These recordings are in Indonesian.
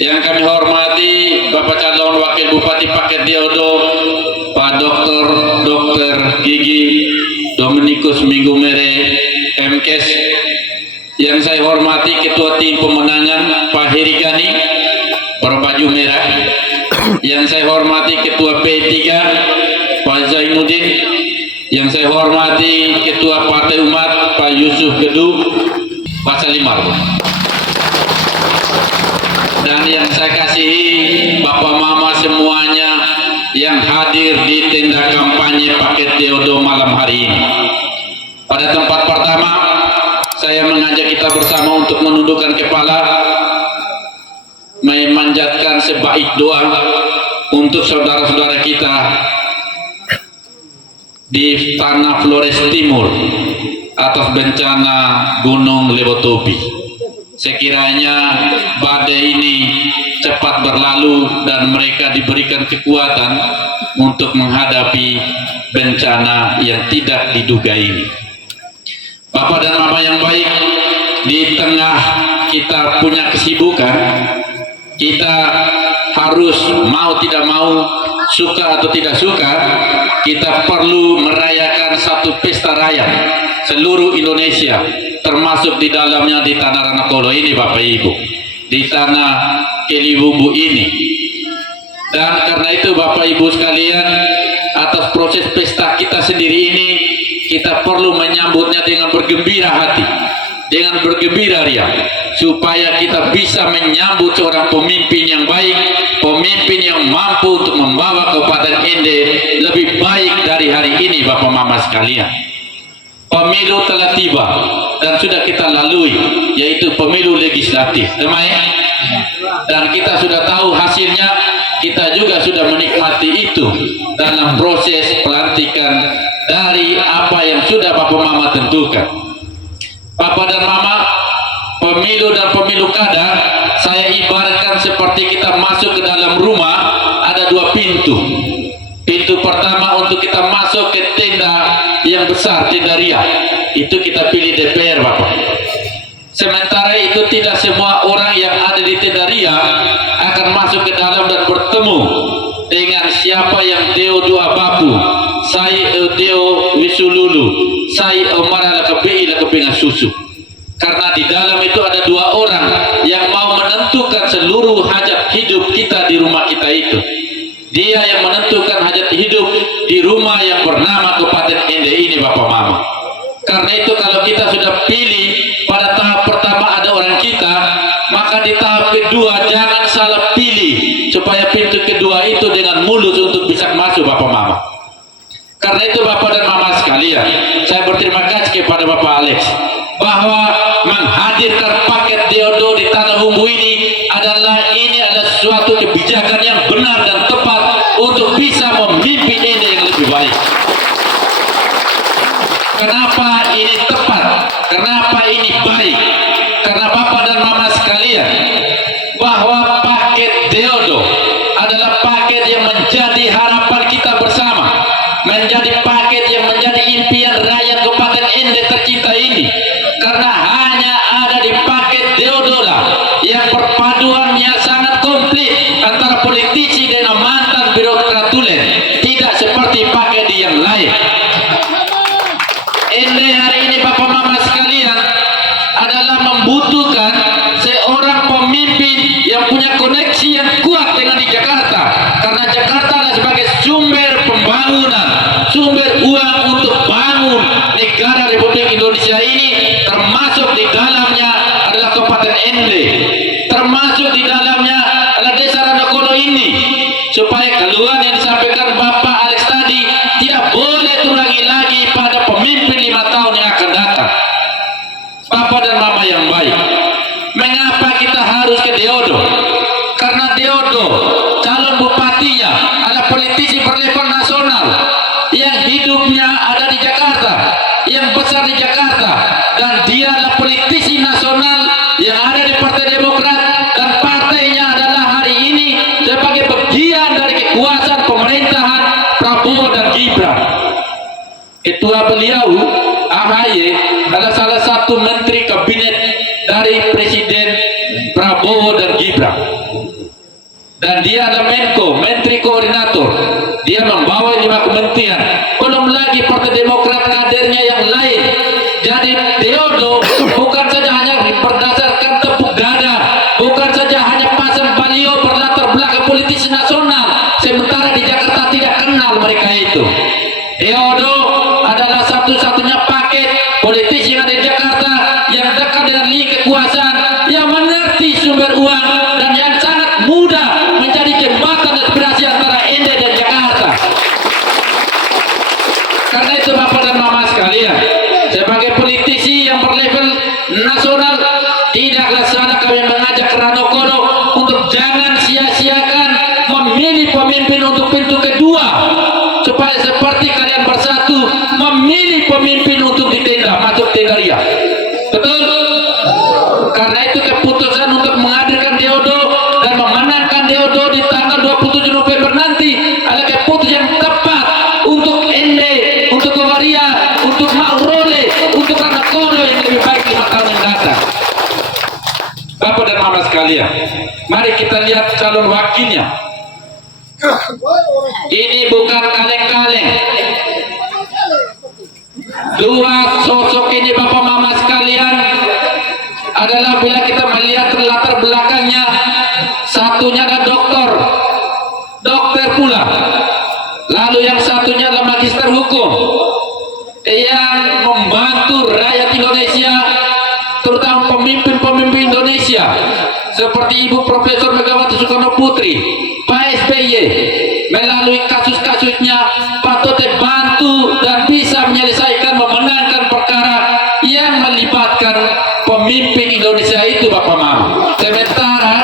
Yang kami hormati Bapak calon Wakil Bupati Paket Diodo, Pak Dr. Gigi Dominikus Minggumere MKes. Yang saya hormati Ketua Tim Pemenangan Pak Heri Gani berbaju merah. Yang saya hormati Ketua P3 Pak Zainuddin. Yang saya hormati Ketua Partai Umat Pak Yusuf Gedu, Pak Salimar. Dan yang saya kasihi Bapak Mama semuanya yang hadir di tenda kampanye Paket Diodo malam hari ini. Pada tempat pertama, saya mengajak kita bersama untuk menundukkan kepala, memanjatkan sebaik doa untuk saudara-saudara kita di tanah Flores Timur atas bencana Gunung Lewotobi. Sekiranya badai ini cepat berlalu dan mereka diberikan kekuatan untuk menghadapi bencana yang tidak diduga ini. Bapak dan Mama yang baik, di tengah kita punya kesibukan, kita harus mau tidak mau, suka atau tidak suka, kita perlu merayakan satu pesta raya seluruh Indonesia, termasuk di dalamnya di tanah Ranakolo ini Bapak Ibu, di tanah Keliwubu ini. Dan karena itu Bapak Ibu sekalian, atas proses pesta kita sendiri ini, kita perlu menyambutnya dengan bergembira hati, dengan bergembira ria, supaya kita bisa menyambut seorang pemimpin yang baik, pemimpin yang mampu untuk membawa Kabupaten Ende lebih baik dari hari ini. Bapak Mama sekalian, pemilu telah tiba dan sudah kita lalui, yaitu pemilu legislatif, dan kita sudah tahu hasilnya. Kita juga sudah menikmati itu dalam proses pelantikan dari apa yang sudah Bapak Mama tentukan. Bapak dan Mama, pemilu dan pemilu kada saya ibaratkan seperti kita masuk ke dalam rumah, ada dua pintu. Pintu pertama untuk kita masuk ke tenda yang besar, tenda ria, itu kita pilih DPR Bapak. Sementara itu tidak semua orang yang ada di tenda ria akan masuk ke dalam dan bertemu dengan siapa yang Deo Dua Bapu, saya Deo Wisululu, saya Omar Lakabei Lakabei Susu. Karena di dalam itu ada dua orang yang mau menentukan seluruh hajat hidup kita di rumah kita itu. Dia yang menentukan hajat hidup di rumah yang bernama Kabupaten Ende ini Bapak Mama. Karena itu kalau kita sudah pilih pada tahap pertama ada orang kita, maka di tahap kedua jangan salah pilih, supaya pintu kedua itu dengan mulus untuk bisa masuk Bapak Mama. Karena itu Bapak dan Mama sekalian, saya berterima kasih kepada Bapak Alex bahwa menghadirkan Paket Diodo di Tanah Umbu ini adalah suatu kebijakan yang benar dan tepat untuk bisa memimpin ini yang lebih baik. Kenapa ini tepat? Kenapa ini baik? Karena Bapak dan Mama sekalian, bahwa Paket Diodo adalah paket yang menjadi harapan kita bersama, menjadi paket yang menjadi impian rakyat Kabupaten Ende tercinta ini. Karena hanya ada di Paket Diodo lah yang perpaduannya sangat komplit antara politisi dengan mantan birokrat tulen, tidak seperti paket yang lain. Ende hari ini Bapak Mama sekalian adalah membutuhkan seorang pemimpin yang punya koneksi yang kuat dengan di Jakarta, karena Jakarta adalah sebagai sumber pembangunan, sumber uang untuk bangun negara Republik Indonesia ini, termasuk di dalamnya adalah Kabupaten Ende, termasuk di dalamnya adalah Desa Ranakolo ini, supaya keluhan yang disampaikan Bapak Alex tadi tidak boleh terulangi lagi pada pemimpin 5 tahun yang akan datang. Bapak dan Mama yang baik, mengapa kita harus ke Diodo? Karena Diodo calon bupatinya ada politisi berlevel nasional yang hidupnya ada di Jakarta, yang besar di Jakarta, dan dia adalah politisi nasional yang ada di Partai Demokrat, dan partainya adalah hari ini sebagai bagian dari kekuasaan pemerintahan Prabowo dan Gibran. Ketua beliau AHY adalah salah satu menteri kabinet dari Presiden Prabowo dan Gibran. dan dia adalah Menko, Menteri Koordinator. Dia membawa 5 kementerian. Belum lagi Partai Demokrat kadernya yang lain. Jadi Deodo bukan saja hanya berdasarkan tepuk dada, bukan saja hanya pasang baliho berlatar belakang politisi nasional, sementara di Jakarta tidak kenal mereka itu. Deodo adalah satu-satunya paket politisi yang ada di Jakarta yang dekat dengan link kekuasaan, yang mengerti sumber uang, dan yang sangat mudah menjadi jembatan aspirasi antara Ende dan Jakarta. Karena itu Bapak dan Mama sekalian, sebagai politisi yang berlevel nasional, tidaklah salah kami mengajak Rano Kono untuk jangan sia-siakan memilih pemimpin untuk pintu kedua, supaya seperti kalian bersatu memilih pemimpin untuk di tenda, masuk tenda ria. Betul? Karena itu keputusan untuk menghadirkan Deodo dan memenangkan Deodo di tanggal 27 November nanti adalah keputusan yang tepat untuk Ende, untuk Kowaria, untuk Maurole, untuk Rano Kono yang lebih baik 5 tahun yang datang. Bapak dan Mama sekalian, mari kita lihat calon wakilnya. Ini bukan kaleng-kaleng. Dua sosok ini Bapak Mama sekalian adalah, bila kita melihat latar belakangnya, satunya adalah dokter pula, lalu yang satunya adalah magister hukum yang membantu rakyat Indonesia, terutama pemimpin-pemimpin Indonesia seperti Ibu Profesor Megawati Soekarno Putri, Pak SBY, melalui kasus-kasusnya patut dibantu dan bisa menyelesaikan, memenangkan perkara yang melibatkan pemimpin Indonesia itu Bapak Mama. Sementara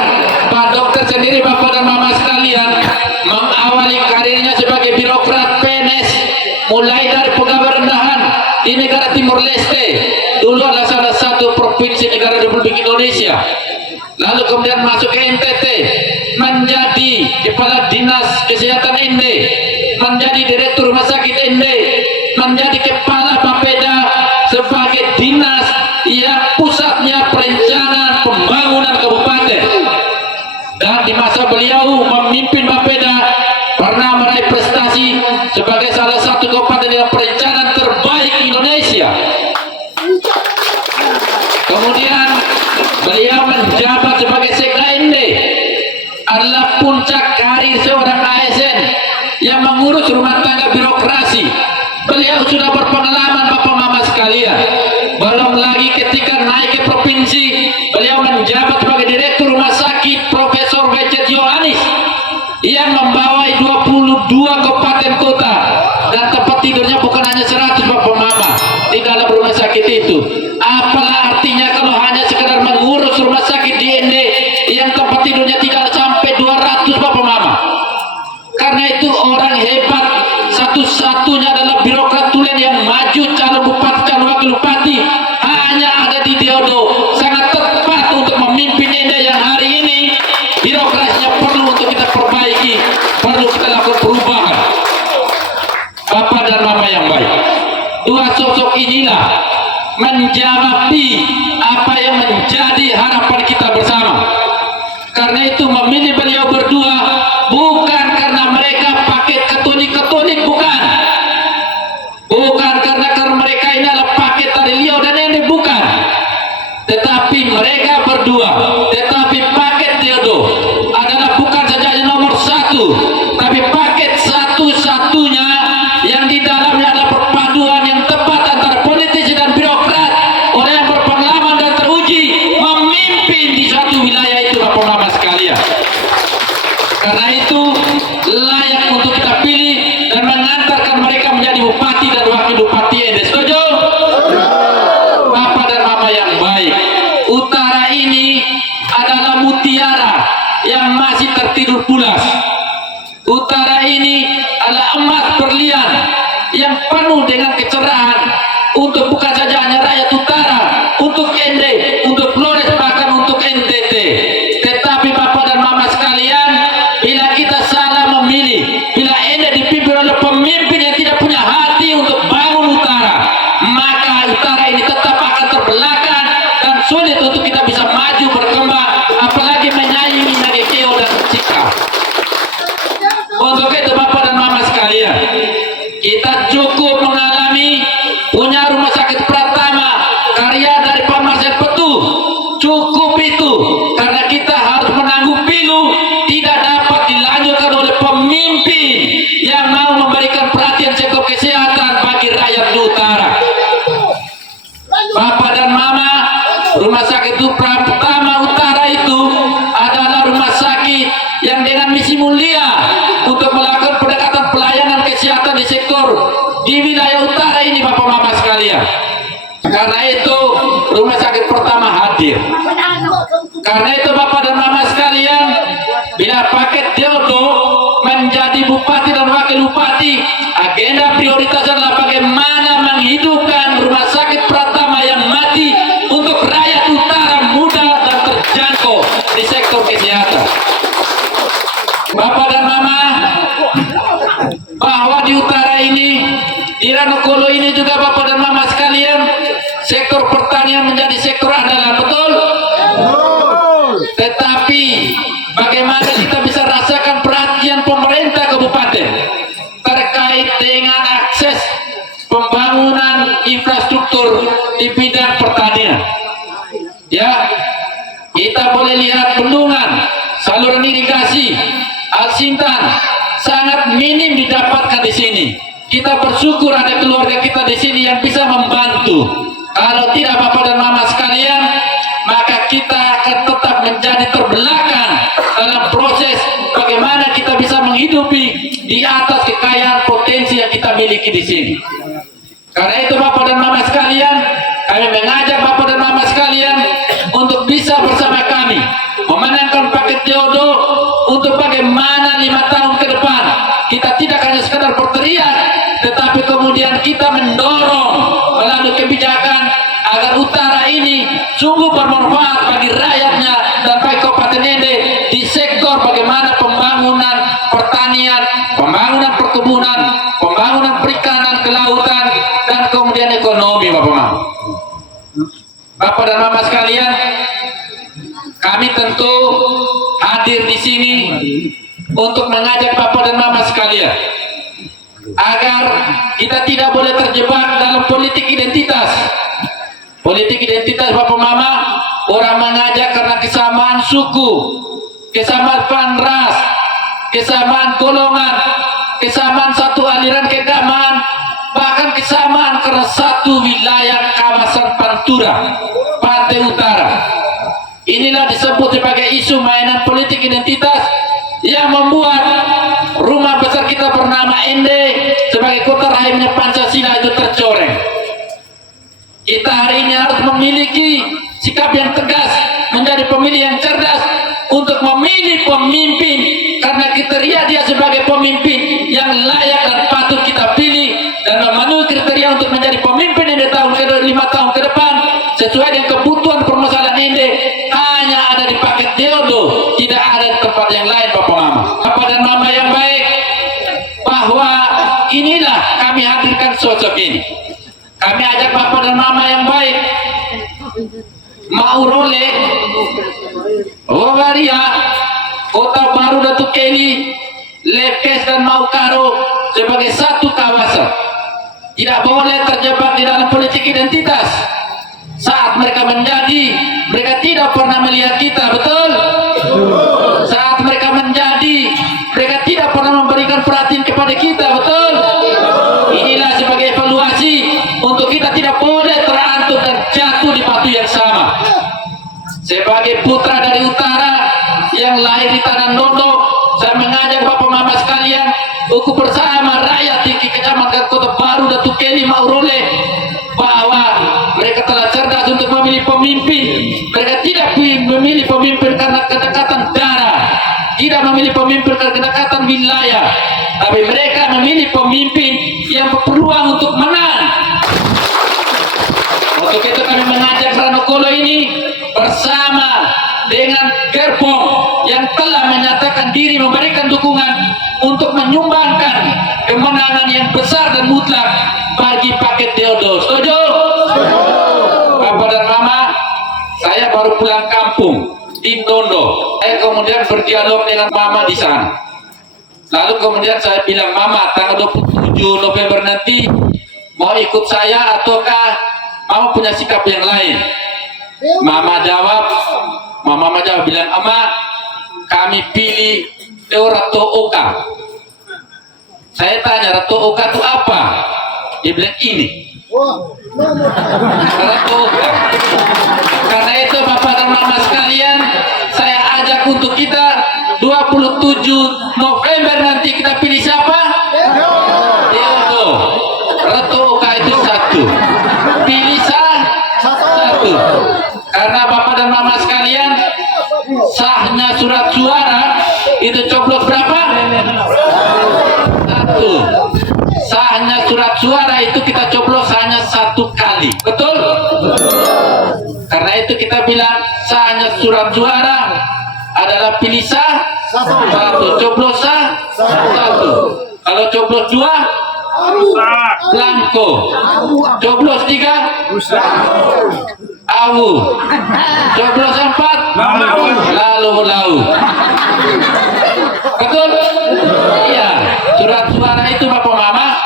Pak Dokter sendiri Bapak dan Mama sekalian mengawali karirnya sebagai birokrat PNS, mulai dari pegawai rendahan di negara Timur Leste, dulu adalah salah satu provinsi negara Republik Indonesia, lalu kemudian masuk ke NTT, menjadi kepala dinas kesehatan Ende, menjadi direktur rumah sakit Ende, menjadi kepala Bapeda sebagai dinas yang pusatnya perencanaan pembangunan kabupaten. Dan di masa beliau memimpin Bapeda pernah meraih prestasi sebagai salah satu kabupaten yang perencanaan terbaik Indonesia. Kemudian beliau menjabat sebagai Sekda Ende, adalah puncak karir seorang ASN yang mengurus rumah tangga birokrasi. Beliau sudah berpengalaman Bapak Mama sekalian. Belum lagi ketika naik ke provinsi, beliau menjabat sebagai direktur rumah sakit Profesor W.C. Yohanis yang membawai 22 kabupaten kota, dan tempat tidurnya bukan hanya 100 Bapak Mama di dalam rumah sakit itu. Apalah artinya kalau hanya sekedar mengurus rumah sakit di Ende yang tempat tidurnya tidak sampai 200 Bapak Mama. Karena itu orang hebat satu-satunya adalah birokrat tulen yang maju calon bupati, calon wakil bupati, hanya ada di Deodo. Sangat tepat untuk memimpin Ende yang hari ini birokrasinya perlu untuk kita perbaiki, perlu kita lakukan perubahan. Bapak dan Mama yang baik, dua sosok inilah menjawabi apa yang menjadi harapan kita bersama. Karena itu memilih beliau berdua bukan karena mereka pakai katolik-katolik, bukan karena mereka ini adalah paket dari Leo dan Ende, bukan, tetapi mereka berdua, tetapi paket Deodo adalah bukan saja nomor 1, tapi paket satu-satunya yang di dalamnya adalah perpaduan yang tepat antara politisi dan birokrat, orang yang berpengalaman dan teruji memimpin di suatu wilayah itu Bapak Mama sekalian. Karena itu layak untuk kita pilih dan mengantarkan mereka menjadi bupati dan wakil bupati Ende. Setuju? Bapak dan Mama yang baik, utara ini adalah mutiara yang masih tertidur pulas. Utara ini adalah emas berlian yang penuh dengan kecerahan untuk bukan saja hanya rakyat utara, untuk Ende, untuk Flores, bahkan untuk NTT. Tetapi Bapak dan Mama sekalian, bila kita salah memilih, bila Ende dipimpin oleh pemimpin yang tidak punya hati untuk bangun utara, maka utara ini tetap akan terbelakang dan sulit untuk kita bisa maju berkembang, apalagi menyaingi Nagekeo dan Sika. Untuk itu Bapak dan Mama sekalian, kita cukup mengalami punya rumah sakit Pratama karya dari Pak Marcel Petu. Cukup itu, karena kita harus menanggung pilu, tidak dapat dilanjutkan oleh pemimpin yang mau memberikan perhatian sektor kesehatan bagi rakyat utara. Bapak dan Mama, rumah sakit Pratama Utara itu adalah rumah sakit yang dengan misi mulia untuk melakukan pendekatan pelayanan kesehatan di sektor di wilayah utara ini, Bapak Mama sekalian. Karena itu rumah sakit pertama hadir. Karena itu Bapak dan Mama sekalian, bila paket Teodo menjadi bupati dan wakil bupati, agenda prioritas adalah bagaimana menghidupkan rumah sakit Pratama yang mati untuk rakyat utara mudah dan terjangkau di sektor kesehatan. Bapak dan Mama, bahwa di utara ini, di Ranokolo ini juga Bapak dan Mama sekalian, sektor pertanian menjadi sektor andalan, betul? Tetapi bagaimana kita bisa rasakan perhatian pemerintah kabupaten terkait dengan akses pembangunan infrastruktur di bidang pertanian? Ya, kita boleh lihat bendungan, saluran irigasi, Al-Sintan sangat minim didapatkan di sini. Kita bersyukur ada keluarga kita di sini yang bisa membantu. Kalau tidak Bapak dan Mama sekalian, maka kita akan tetap menjadi terbelakang dalam proses bagaimana kita bisa menghidupi di atas kekayaan potensi yang kita miliki di sini. Karena itu Bapak dan Mama sekalian, kami mengajak Bapak dan Mama sekalian untuk bisa bersama kami memenangkan paket Teodo untuk bagaimana 5 tahun ke depan kita tidak hanya sekadar berteriak, tetapi kemudian kita mendorong melalui kebijakan agar utara ini sungguh bermanfaat bagi rakyatnya dan bagi Kabupaten Ende di sektor bagaimana pembangunan pertanian, pembangunan perkebunan, pembangunan perikanan, kelautan, dan kemudian ekonomi. Bapak Mama, Bapak dan Mama sekalian, kami tentu hadir di sini untuk mengajak Bapak dan Mama sekalian agar kita tidak boleh terjebak dalam politik identitas. Politik identitas Bapak Mama, orang mengajak karena kesamaan suku, kesamaan ras, kesamaan golongan, kesamaan satu aliran keagamaan, bahkan kesamaan karena satu wilayah kawasan Pantura, Pantai Utara. Inilah disebut sebagai isu mainan politik identitas yang membuat rumah besar kita bernama Ende sebagai kota rahimnya Pancasila itu tercoreng. Kita hari ini harus memiliki sikap yang tegas, menjadi pemilih yang cerdas untuk memilih pemimpin, karena kriteria dia sebagai pemimpin yang layak dan patut kita pilih dan memenuhi kriteria untuk menjadi pemimpin Ende tahun ke 5 tahun ke depan sesuai dengan kebutuhan permasalahan Ende hanya ada di paket Teodo, tidak ada di tempat yang lain. Bapak Mama, Bapak dan Mama yang baik, bahwa inilah kami hadirkan sosok ini. Kami ajak Bapak dan Mama yang baik, Maurole, Wawaria, Kota Baru Datuk Keli, Lekes dan Maukaro sebagai satu kawasan. Tidak boleh terjebak di dalam politik identitas. Saat mereka menjadi, mereka tidak pernah melihat kita, betul? Saat mereka menjadi, mereka tidak pernah memberikan perhatian kepada kita, betul? Inilah sebagai evaluasi untuk kita tidak boleh terantuk dan jatuh di batu yang sama. Sebagai putra dari utara yang lahir di tanah Nondo, saya mengajak Bapak Mama sekalian untuk bersama rakyat di Kecamatan Kota Baru Datuk Keli Maurole bahwa mereka telah cerdas untuk memilih pemimpin. Mereka tidak memilih pemimpin karena kedekatan darah, tidak memilih pemimpin karena kedekatan wilayah, tapi mereka memilih pemimpin yang berpeluang untuk menang. Untuk itu kami mengajak Ranokolo ini bersama dengan Gerbong yang telah menyatakan diri memberikan dukungan untuk menyumbangkan kemenangan yang besar dan mutlak bagi paket Teodo. Setuju? Bapak dan Mama, saya baru pulang kampung di Nondo. Saya kemudian berdialog dengan Mama di sana. Lalu kemudian saya bilang, Mama, tanggal 27 November nanti mau ikut saya ataukah Mama punya sikap yang lain? Mama jawab bilang, Ama, kami pilih Ratu Oka. Saya tanya, Ratu Oka itu apa? Dia bilang, ini Ratu Oka. Karena itu Bapak dan Mama sekalian, saya ajak untuk kita 27 November nanti kita pilih siapa? Deodo. Ratu Oka itu satu. Pilih satu. Karena Bapak dan Mama sekalian, sahnya surat suara itu coblos berapa? Satu. Sahnya surat suara itu kita coblos hanya satu kali. Betul? Karena itu kita bilang sahnya surat suara adalah pilih satu, coblos satu. Kalau coblos dua, blanko. Coblos tiga, awu. Coblos empat, lalu. Betul? Iya. Surat suara itu Bapak Mama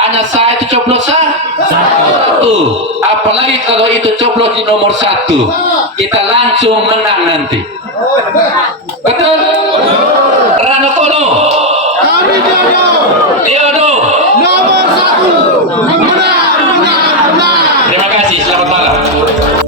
hanya sah itu coblos satu. Apalagi kalau itu coblos di nomor satu, kita langsung menang nanti. Betul? Rano Kono. Kami Deodo. nomor 1. Menang. Terima kasih. Selamat malam.